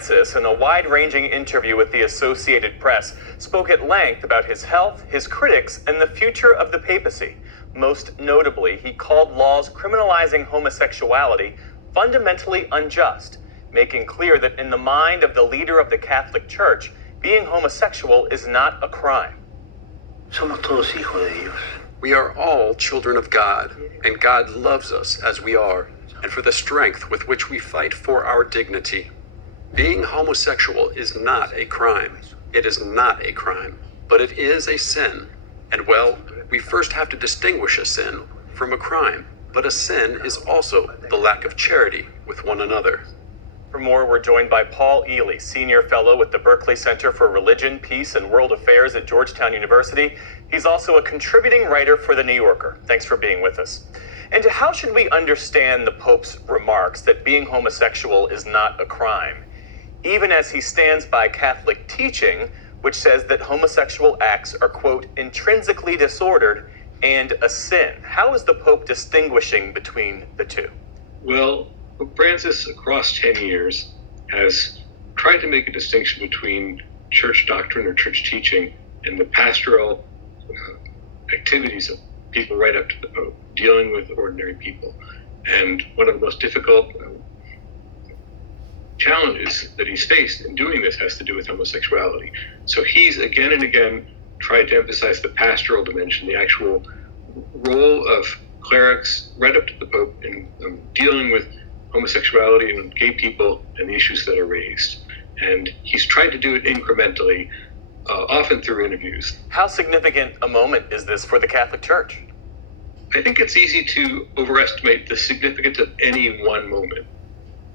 Francis, in a wide-ranging interview with the Associated Press, spoke at length about his health, his critics, and the future of the papacy. Most notably, he called laws criminalizing homosexuality fundamentally unjust, making clear that in the mind of the leader of the Catholic Church, being homosexual is not a crime. Somos todos hijos de Dios. We are all children of God, and God loves us as we are, and for the strength with which we fight for our dignity. Being homosexual is not a crime. It is not a crime, but it is a sin. And well, we first have to distinguish a sin from a crime, but a sin is also the lack of charity with one another. For more, we're joined by Paul Ely, Senior Fellow with the Berkeley Center for Religion, Peace, and World Affairs at Georgetown University. He's also a contributing writer for The New Yorker. Thanks for being with us. And how should we understand the Pope's remarks that being homosexual is not a crime, even as he stands by Catholic teaching, which says that homosexual acts are, quote, intrinsically disordered and a sin? How is the Pope distinguishing between the two? Well, Pope Francis, across 10 years, has tried to make a distinction between church doctrine or church teaching and the pastoral activities of people right up to the Pope, dealing with ordinary people. And one of the most difficult challenges that he's faced in doing this has to do with homosexuality. So he's again and again tried to emphasize the pastoral dimension, the actual role of clerics right up to the Pope in dealing with homosexuality and gay people and the issues that are raised. And he's tried to do it incrementally, often through interviews. How significant a moment is this for the Catholic Church? I think it's easy to overestimate the significance of any one moment.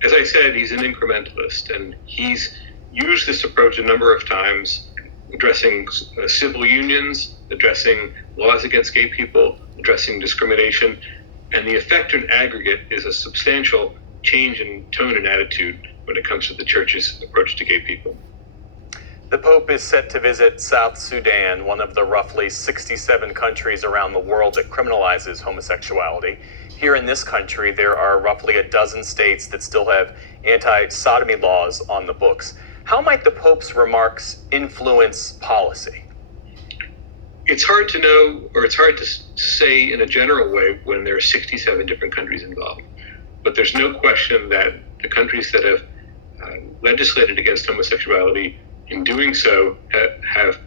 As I said, he's an incrementalist, and he's used this approach a number of times, addressing civil unions, addressing laws against gay people, addressing discrimination, and the effect in aggregate is a substantial change in tone and attitude when it comes to the Church's approach to gay people. The Pope is set to visit South Sudan, one of the roughly 67 countries around the world that criminalizes homosexuality. Here in this country, there are roughly a dozen states that still have anti-sodomy laws on the books. How might the Pope's remarks influence policy? It's hard to know, or it's hard to say in a general way when there are 67 different countries involved. But there's no question that the countries that have legislated against homosexuality, in doing so, have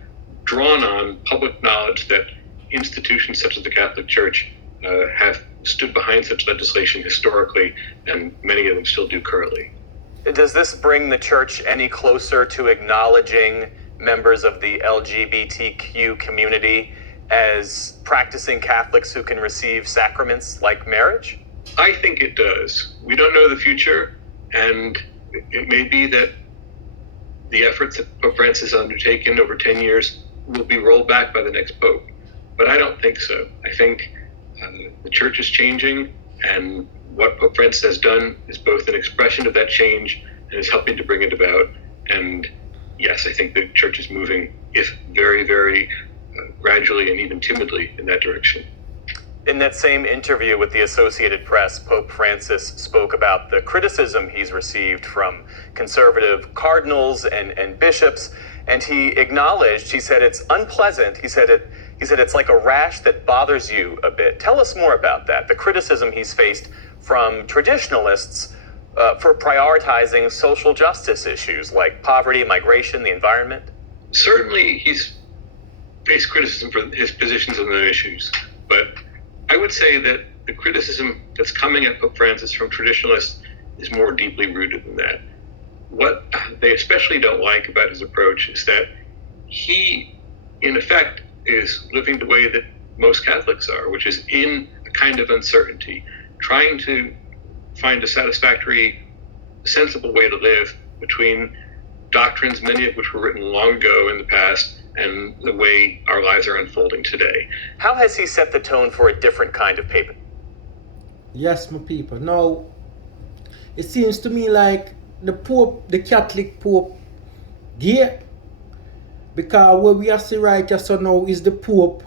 drawn on public knowledge that institutions such as the Catholic Church have stood behind such legislation historically, and many of them still do currently. Does this bring the Church any closer to acknowledging members of the LGBTQ community as practicing Catholics who can receive sacraments like marriage? I think it does. We don't know the future, and it may be that the efforts that Pope Francis has undertaken over 10 years will be rolled back by the next Pope. But I don't think so. I think the Church is changing, and what Pope Francis has done is both an expression of that change and is helping to bring it about. And yes, I think the Church is moving, if very, very gradually and even timidly, in that direction. In that same interview with the Associated Press, Pope Francis spoke about the criticism he's received from conservative cardinals and bishops, and he acknowledged, he said it's unpleasant. He said it's like a rash that bothers you a bit. Tell us more about that, the criticism he's faced from traditionalists for prioritizing social justice issues like poverty, migration, the environment. Certainly he's faced criticism for his positions on those issues, but I would say that the criticism that's coming at Pope Francis from traditionalists is more deeply rooted than that. What they especially don't like about his approach is that he, in effect, is living the way that most Catholics are, which is in a kind of uncertainty, trying to find a satisfactory, sensible way to live between doctrines, many of which were written long ago in the past, and the way our lives are unfolding today. How has he set the tone for a different kind of papacy? Yes, my people. Now, it seems to me like the Pope, the Catholic Pope, gay. Because what we are see right here so now is the Pope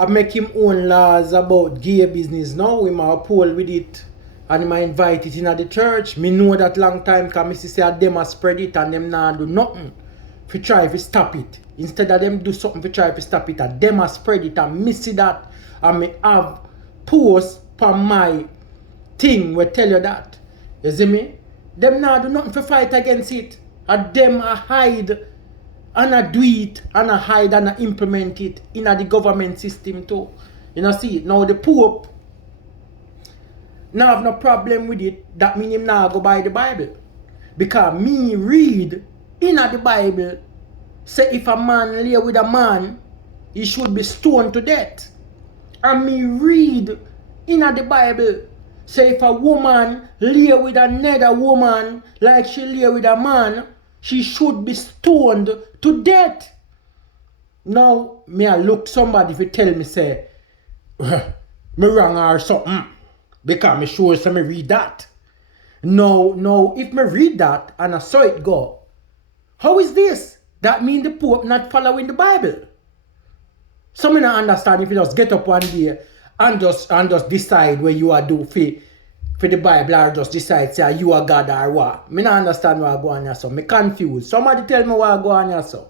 I make him own laws about gay business now. We might poll with it and him invite it in the church. Me know that long time because me see say them a spread it and them not do nothing to try to stop it. Instead of them do something to try to stop it, and them a spread it and me see that and me have post on my thing will tell you that. You see me? Them not do nothing to fight against it. And them a hide and a do it and a hide and a implement it in the government system too. You know see it. Now the Pope now have no problem with it. That mean him now go by the Bible. Because me read in the Bible say if a man lay with a man, he should be stoned to death. And me read in the Bible say if a woman lay with another woman like she lay with a man, she should be stoned to death. Now, me I look somebody if you tell me say, me wrong or something. Because me sure say me read that. No, if me read that and I saw it go, how is this? That mean the Pope not following the Bible. So me not understand if you just get up one day and just decide where you are do for the Bible or just decide say you are God or what. Me not understand what I go on here so. Me confused. Somebody tell me what I go on here so.